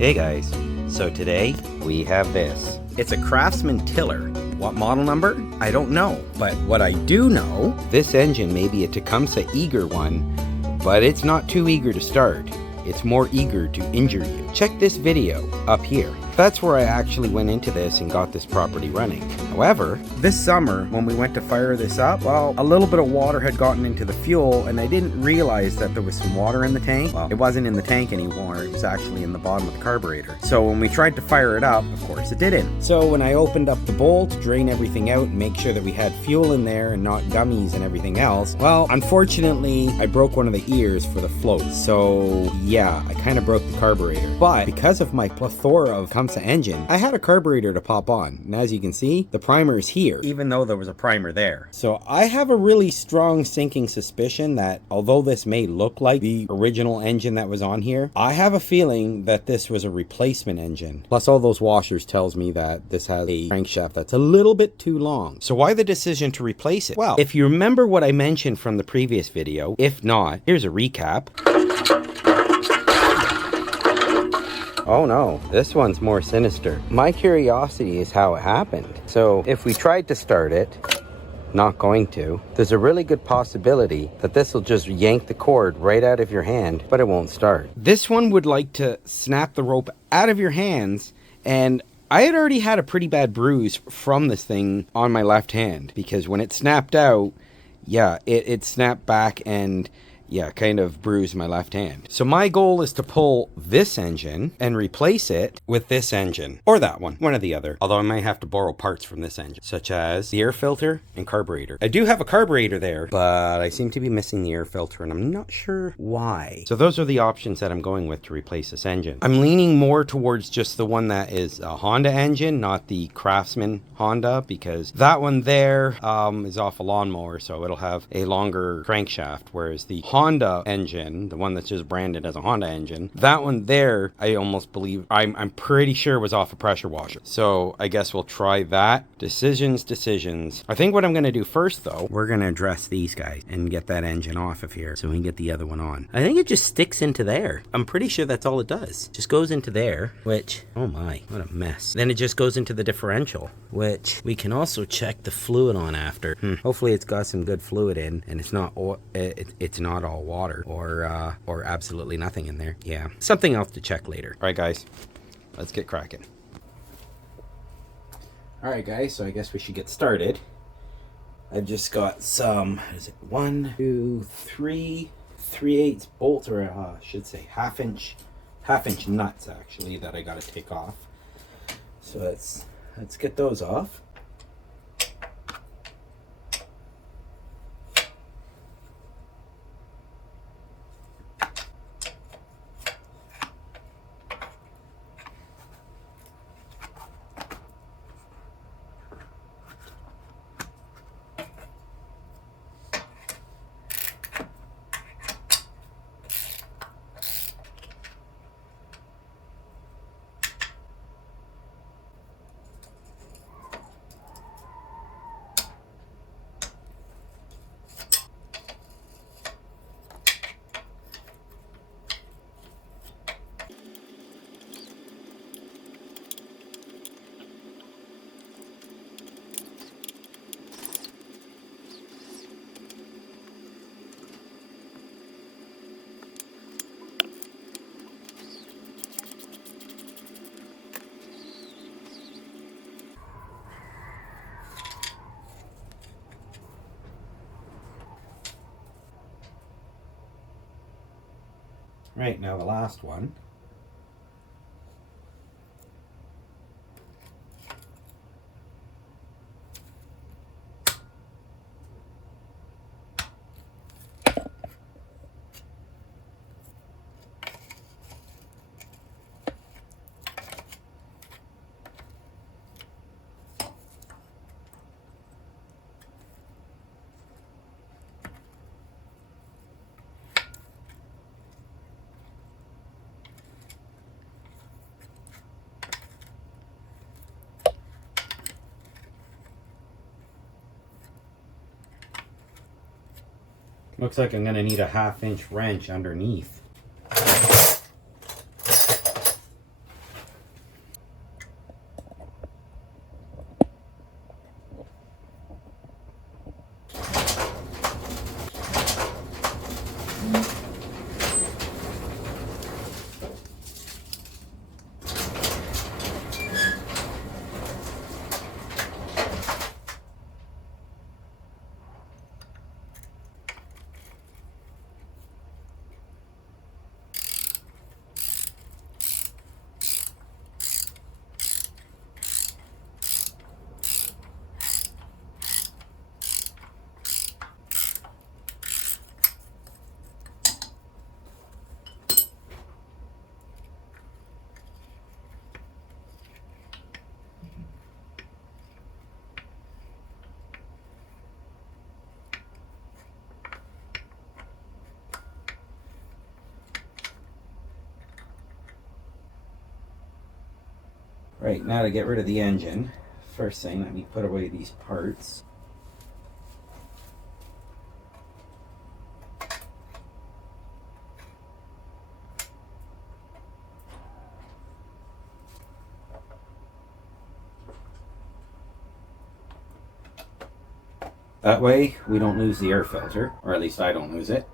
Hey guys, so today we have this. It's a Craftsman Tiller. What model number? I don't know, but what I do know, this engine may be a Tecumseh eager one, but it's not too eager to start. It's more eager to injure you. Check this video up here. That's where I actually went into this and got this property running. However, this summer when we went to fire this up, well, a little bit of water had gotten into the fuel and I didn't realize that there was some water in the tank. Well, it wasn't in the tank anymore, it was actually in the bottom of the carburetor. So when we tried to fire it up, of course it didn't. So when I opened up the bowl to drain everything out and make sure that we had fuel in there and not gummies and everything else, well, unfortunately, I broke one of the ears for the float. So yeah, I kind of broke the carburetor. But because of my plethora of engine, I had a carburetor to pop on, and as you can see, the primer is here, even though there was a primer there. So I have a really strong sinking suspicion that although this may look like the original engine that was on here, I have a feeling that this was a replacement engine. Plus all those washers tells me that this has a crankshaft that's a little bit too long. So why the decision to replace it? Well, if you remember what I mentioned from the previous video, if not, here's a recap. Oh no, this one's more sinister. My curiosity is how it happened. So if we tried to start it, not going to, there's a really good possibility that this will just yank the cord right out of your hand, but it won't start. This one would like to snap the rope out of your hands, and I had already had a pretty bad bruise from this thing on my left hand, because when it snapped out, yeah, it snapped back and yeah, kind of bruised my left hand. So my goal is to pull this engine and replace it with this engine, or that one or the other. Although I might have to borrow parts from this engine, such as the air filter and carburetor. I do have a carburetor there, but I seem to be missing the air filter and I'm not sure why. So those are the options that I'm going with to replace this engine. I'm leaning more towards just the one that is a Honda engine, not the Craftsman Honda, because that one there is off a lawnmower, so it'll have a longer crankshaft, whereas the Honda engine, the one that's just branded as a Honda engine, that one there, I almost believe, I'm pretty sure was off a pressure washer. So I guess we'll try that. Decisions. I think what I'm going to do first though, we're going to address these guys and get that engine off of here so we can get the other one on. I think it just sticks into there. I'm pretty sure that's all it does. Just goes into there, which, oh my, what a mess. Then it just goes into the differential, which we can also check the fluid on after. Hopefully it's got some good fluid in and it's not all water or absolutely nothing in there. Yeah, something else to check later. All right guys, let's get cracking. All right guys, so I guess we should get started. I've just got some, what is it, 1 2 3 3/8 bolts, or I should say half inch nuts actually, that I got to take off. So let's get those off. Right, now the last one. Looks like I'm going to need a 1/2 inch wrench underneath. Right, now to get rid of the engine. First thing, let me put away these parts. That way we don't lose the air filter, or at least I don't lose it.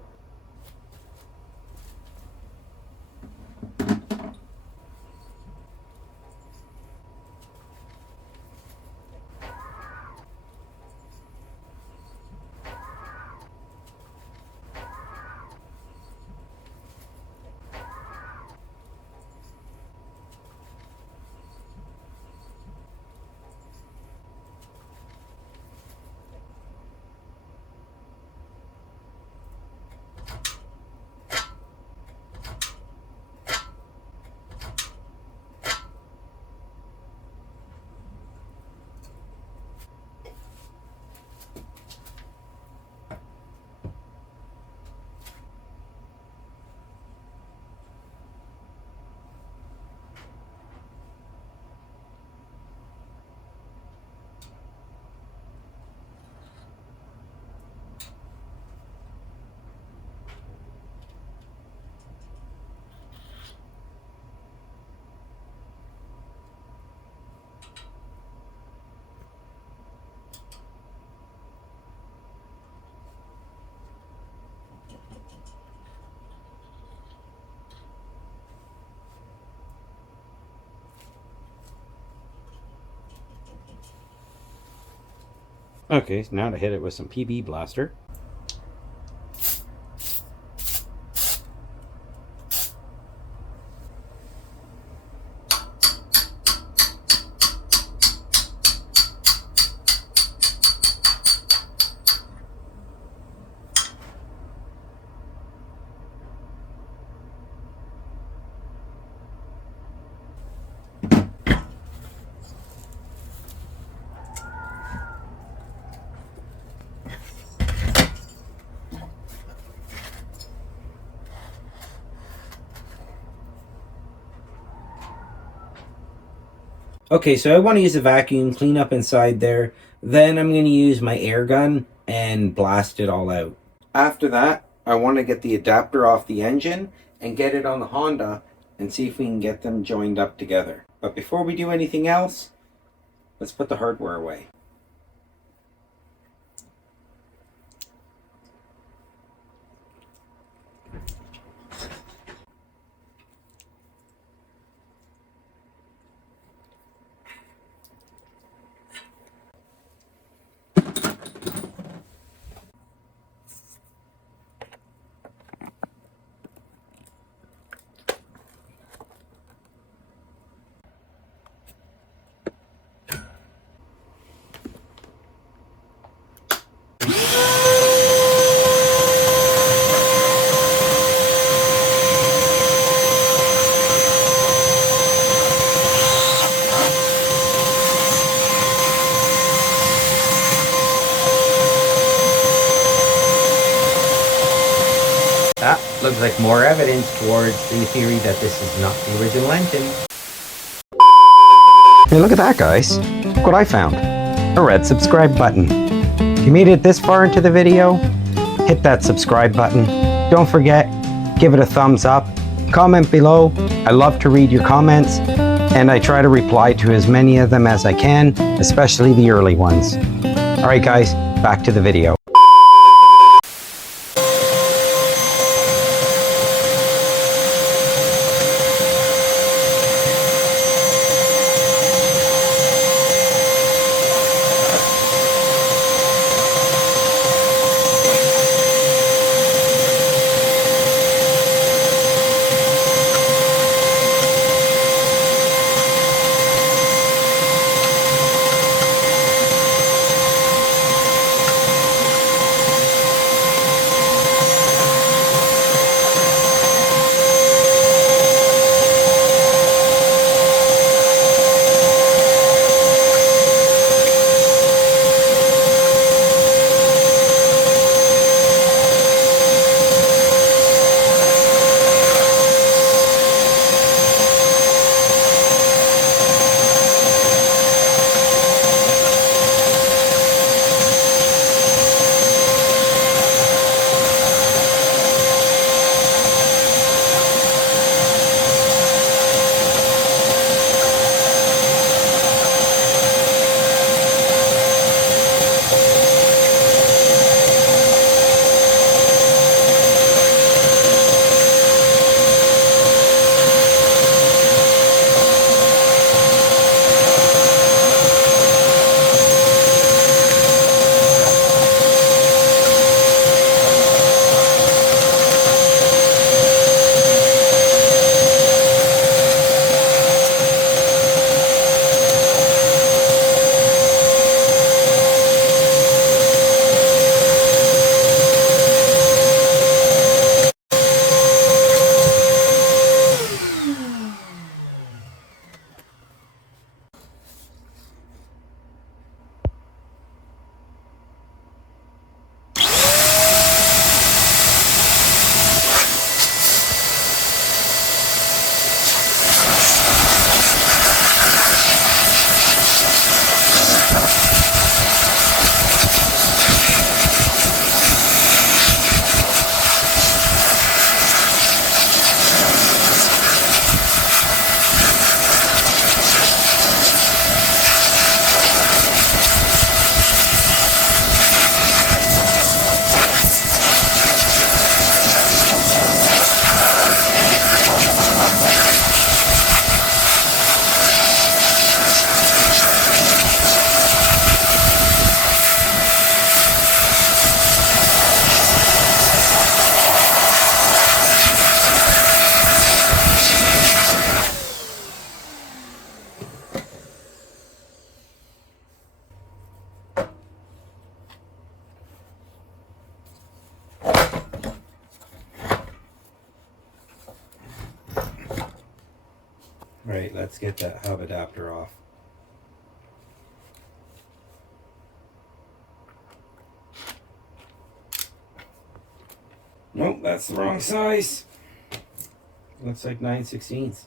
Okay, so now to hit it with some PB Blaster. Okay, so I want to use a vacuum, clean up inside there. Then I'm going to use my air gun and blast it all out. After that, I want to get the adapter off the engine and get it on the Honda and see if we can get them joined up together. But before we do anything else, let's put the hardware away. That looks like more evidence towards the theory that this is not the original engine. Hey, look at that, guys. Look what I found. A red subscribe button. If you made it this far into the video, hit that subscribe button. Don't forget, give it a thumbs up. Comment below. I love to read your comments, and I try to reply to as many of them as I can, especially the early ones. All right, guys, back to the video. Right, let's get that hub adapter off. Nope, that's the wrong size. Looks like 9/16.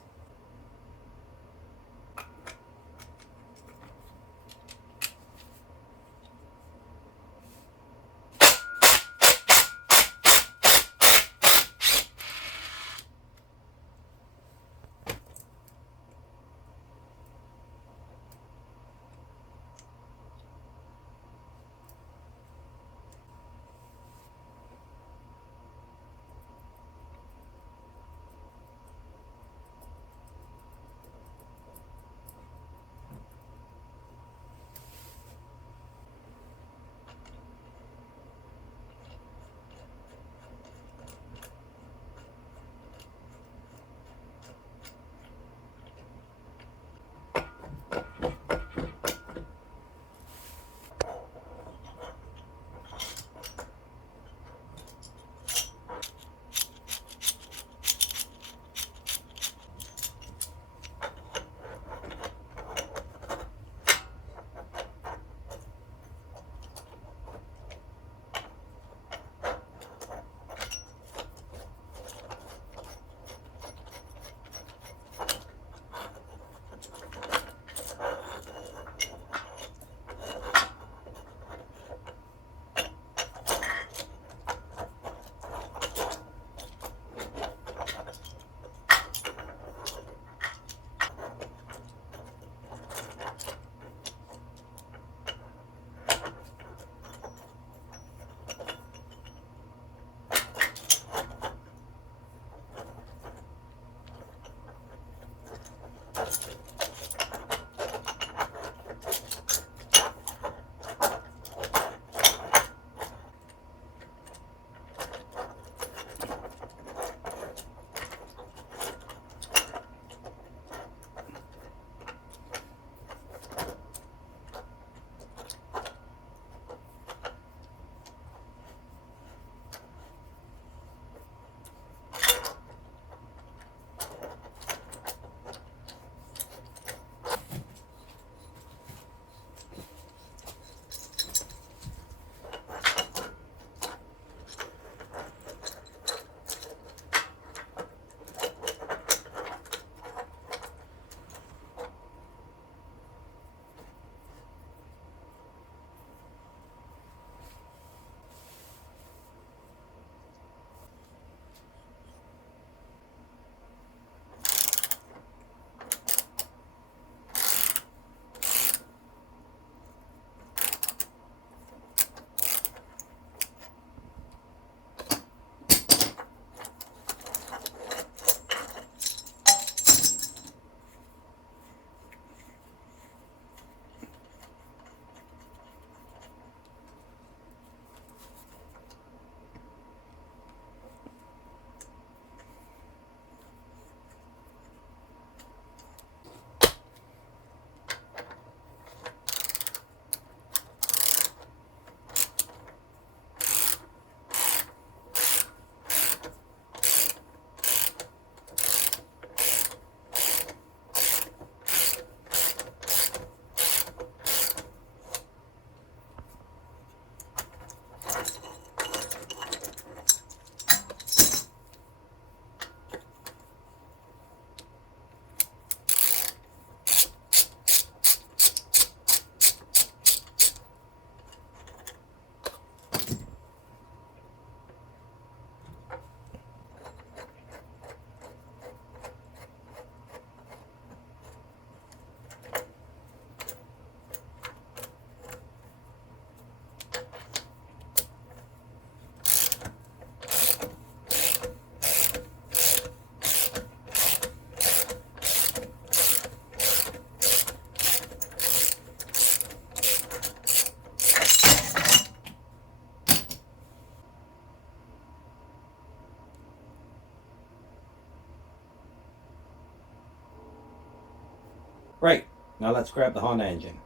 Right, now let's grab the Honda engine.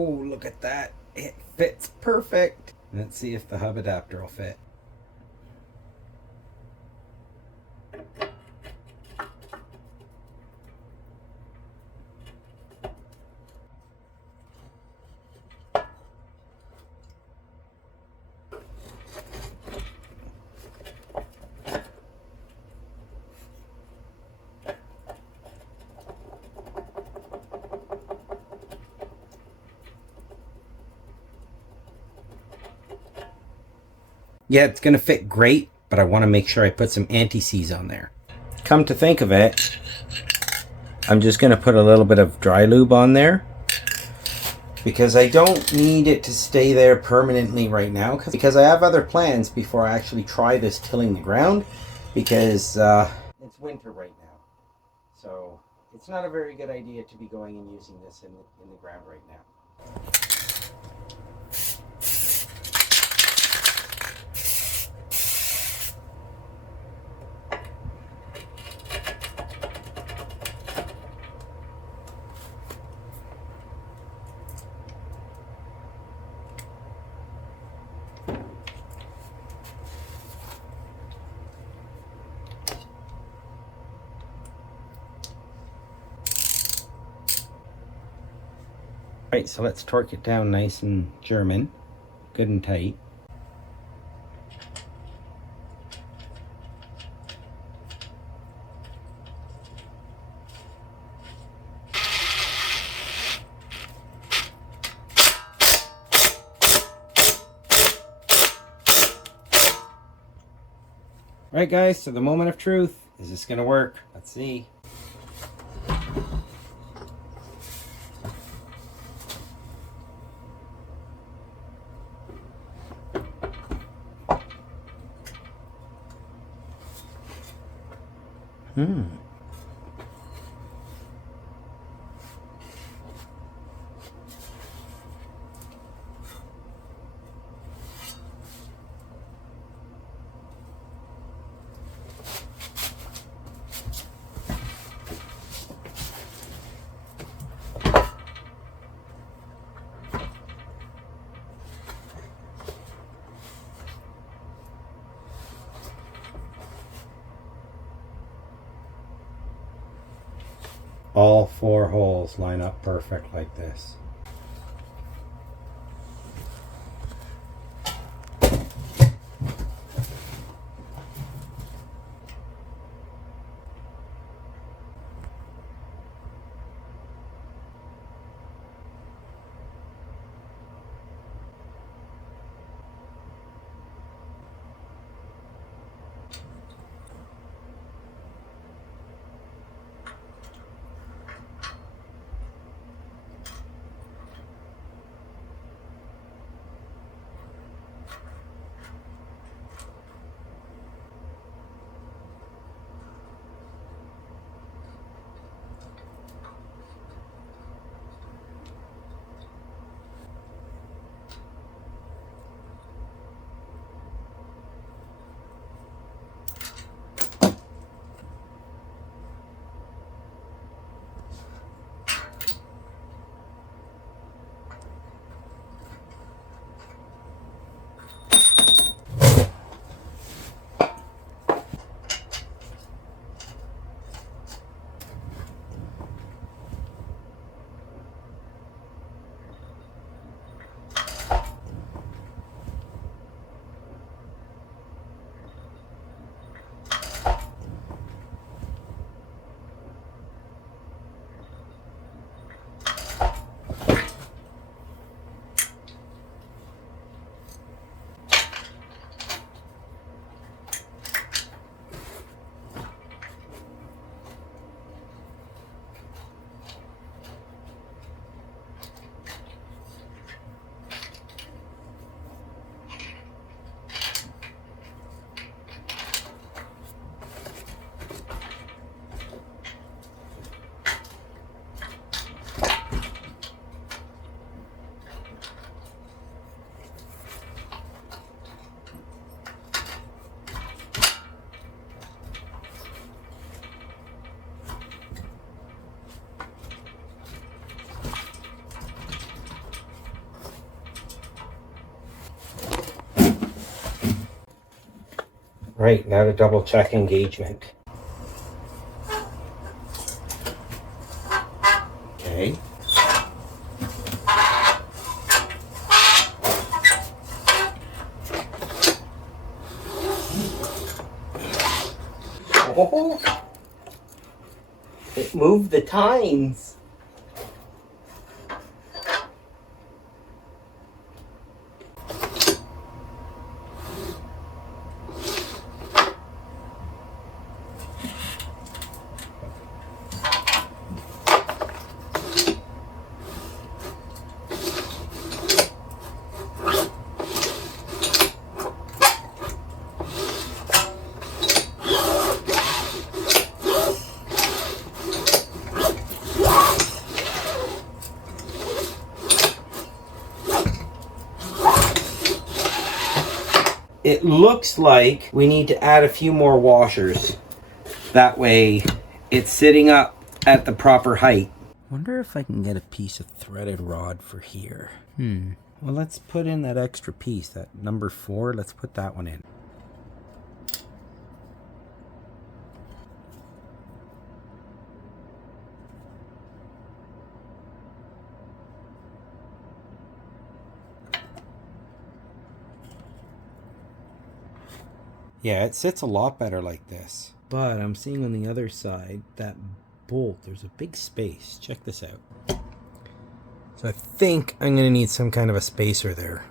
Oh, look at that. It fits perfect. Let's see if the hub adapter will fit. Yeah, it's going to fit great, but I want to make sure I put some anti-seize on there. Come to think of it, I'm just going to put a little bit of dry lube on there because I don't need it to stay there permanently right now because I have other plans before I actually try this tilling the ground because it's winter right now. So it's not a very good idea to be going and using this in the ground right now. Right, so let's torque it down nice and German, good and tight. Right guys, so the moment of truth. Is this gonna work? Let's see. All 4 holes line up perfect like this. right, now to double check engagement. Okay. Oh, it moved the tines. It looks like we need to add a few more washers. That way it's sitting up at the proper height. Wonder if I can get a piece of threaded rod for here. Well, let's put in that extra piece, that number 4. Let's put that one in. Yeah, it sits a lot better like this. But I'm seeing on the other side, that bolt, there's a big space. Check this out. So I think I'm going to need some kind of a spacer there.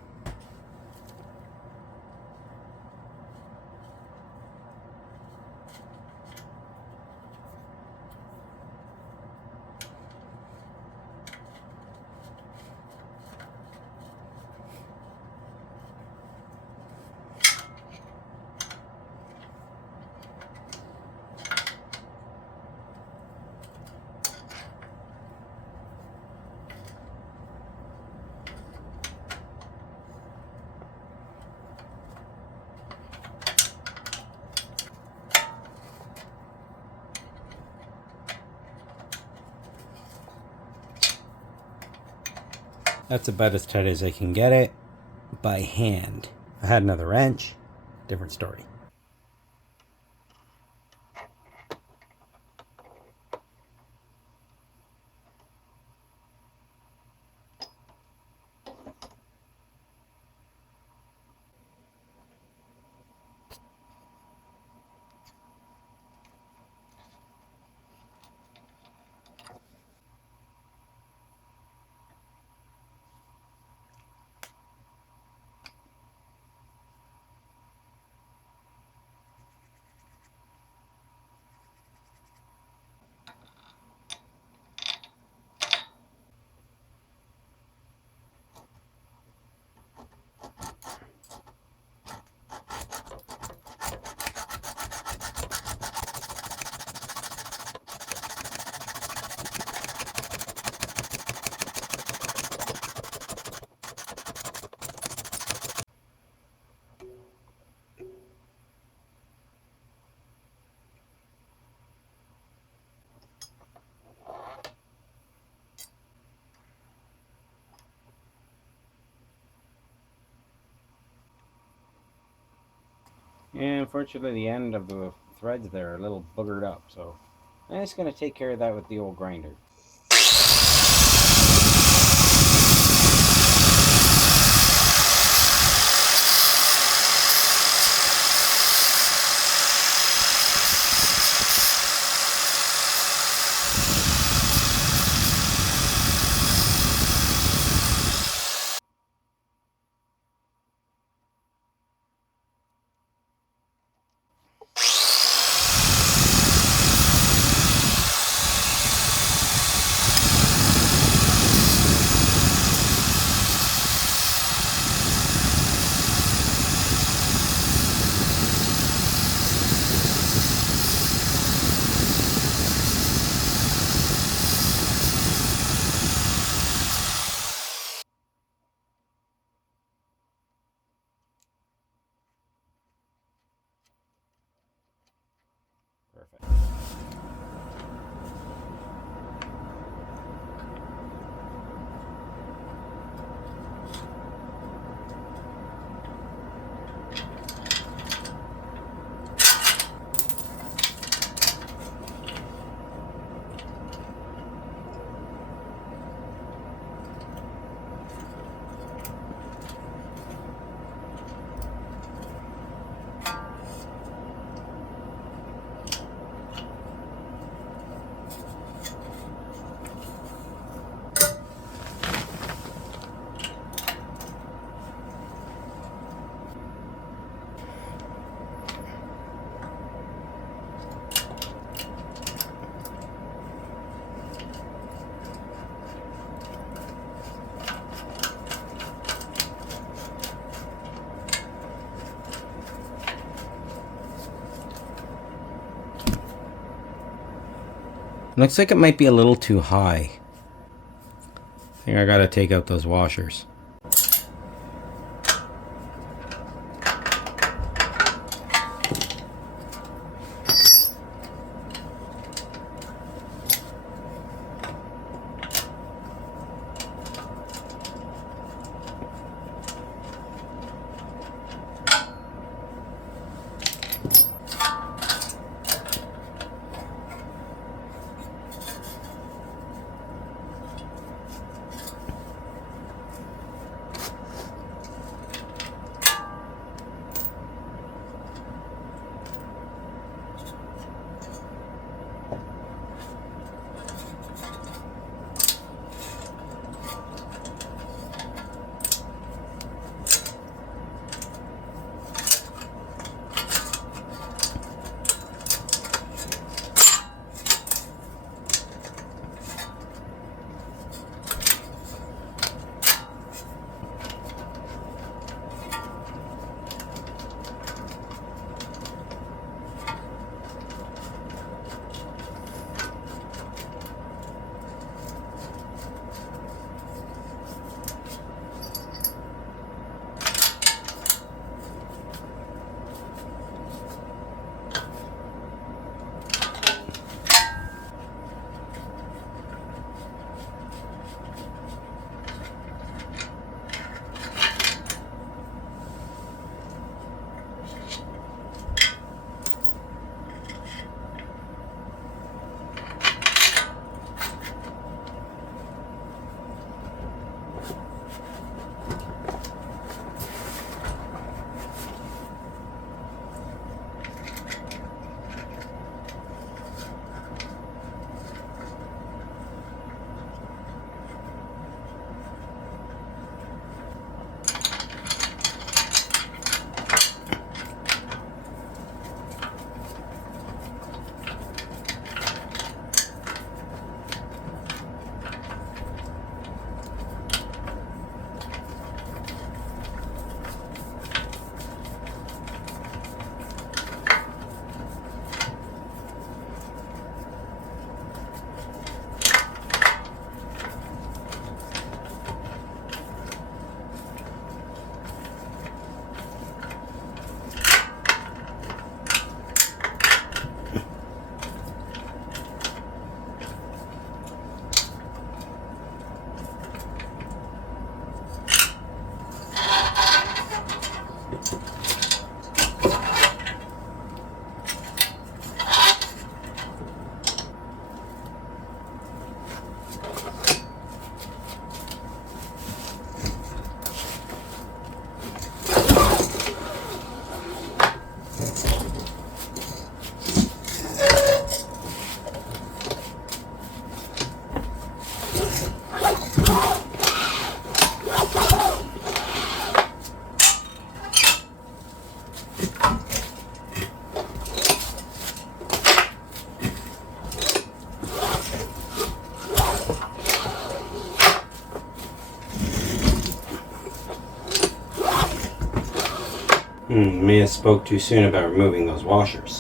That's about as tight as I can get it by hand. If I had another wrench, different story. And unfortunately the end of the threads there are a little boogered up, so I'm just going to take care of that with the old grinder. Looks like it might be a little too high. I think I gotta take out those washers. May have spoke too soon about removing those washers.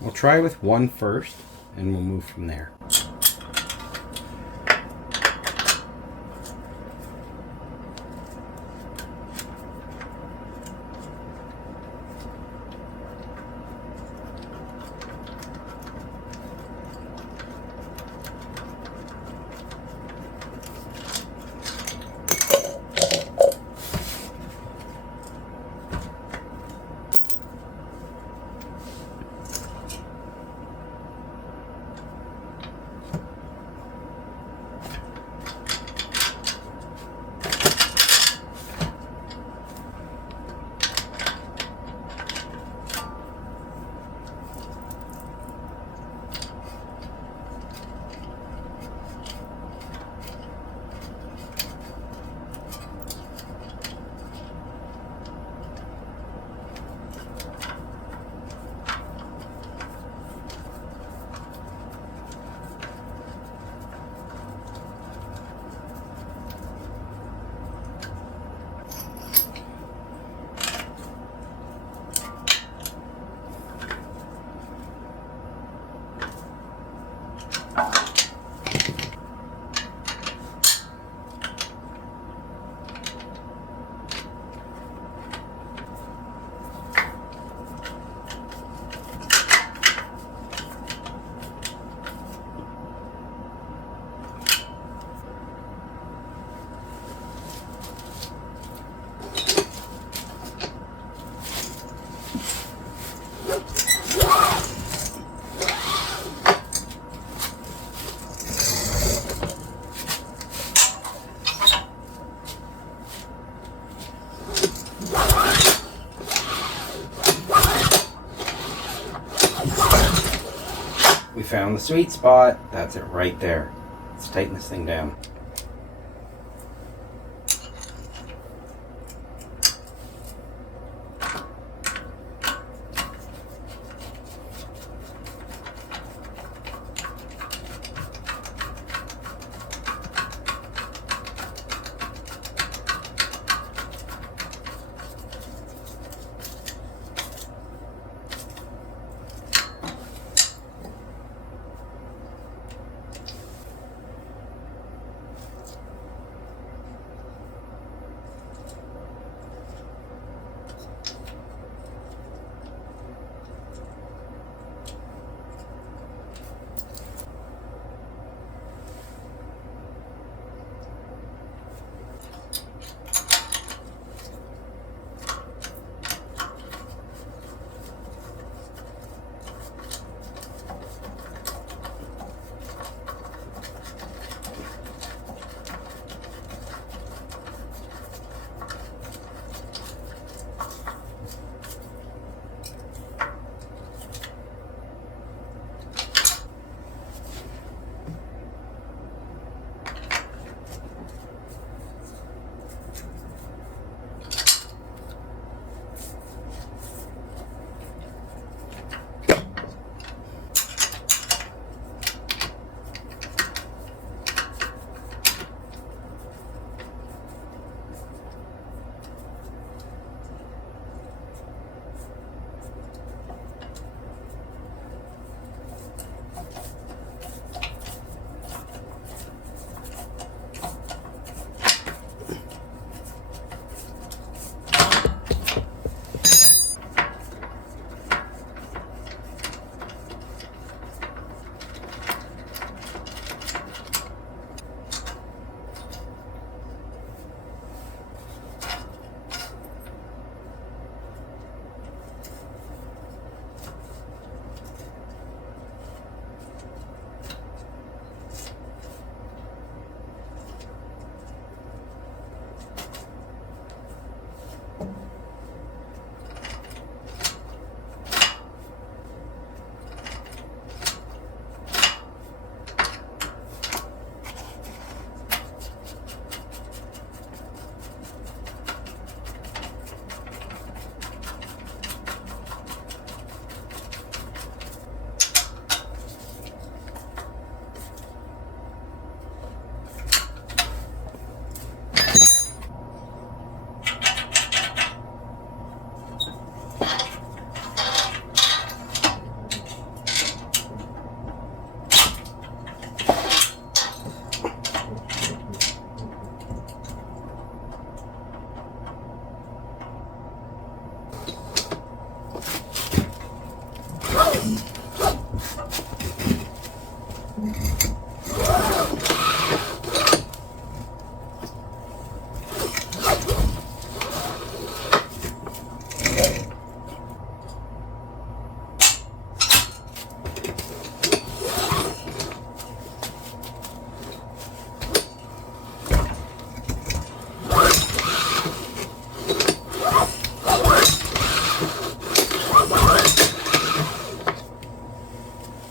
We'll try with one first and we'll move from there. We found the sweet spot. That's it right there. Let's tighten this thing down.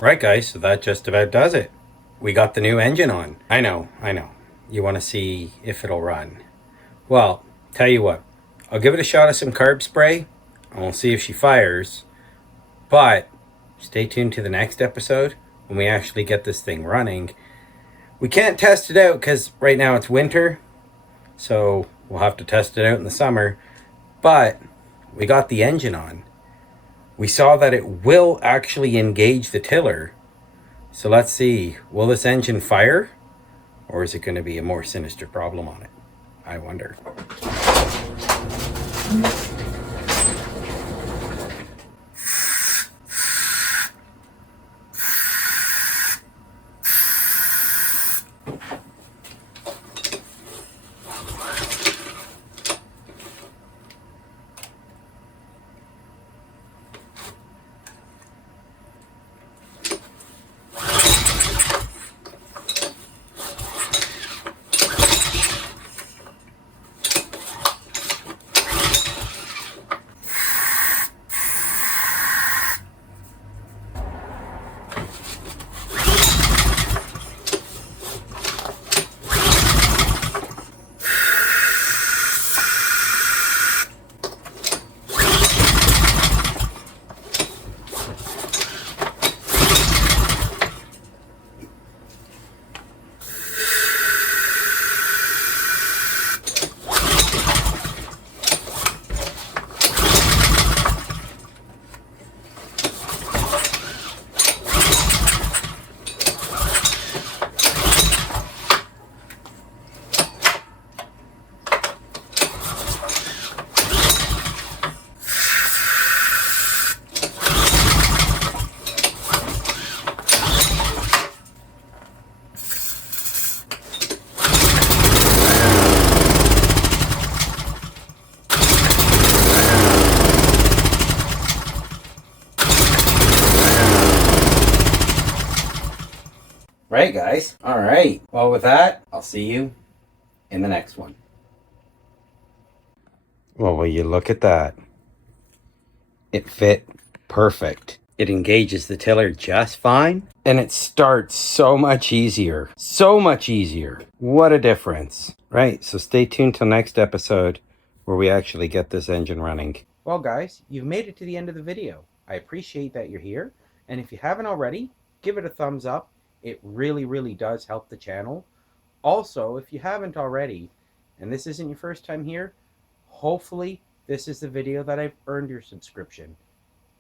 Right guys, so that just about does it. We got the new engine on. I know. You want to see if it'll run. Well, tell you what, I'll give it a shot of some carb spray and we'll see if she fires. But stay tuned to the next episode when we actually get this thing running. We can't test it out because right now it's winter, so we'll have to test it out in the summer. But we got the engine on. We saw that it will actually engage the tiller. So let's see, will this engine fire? Or is it going to be a more sinister problem on it? I wonder. Right, guys? All right. Well, with that, I'll see you in the next one. Well, will you look at that? It fit perfect. It engages the tiller just fine, and it starts so much easier. So much easier. What a difference. Right, so stay tuned till next episode where we actually get this engine running. Well, guys, you've made it to the end of the video. I appreciate that you're here, and if you haven't already, give it a thumbs up. It really, really does help the channel. Also, if you haven't already, and this isn't your first time here, hopefully this is the video that I've earned your subscription.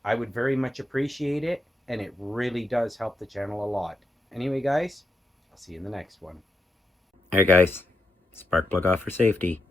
I would very much appreciate it, and it really does help the channel a lot. Anyway, guys, I'll see you in the next one. Alright, guys, spark plug off for safety.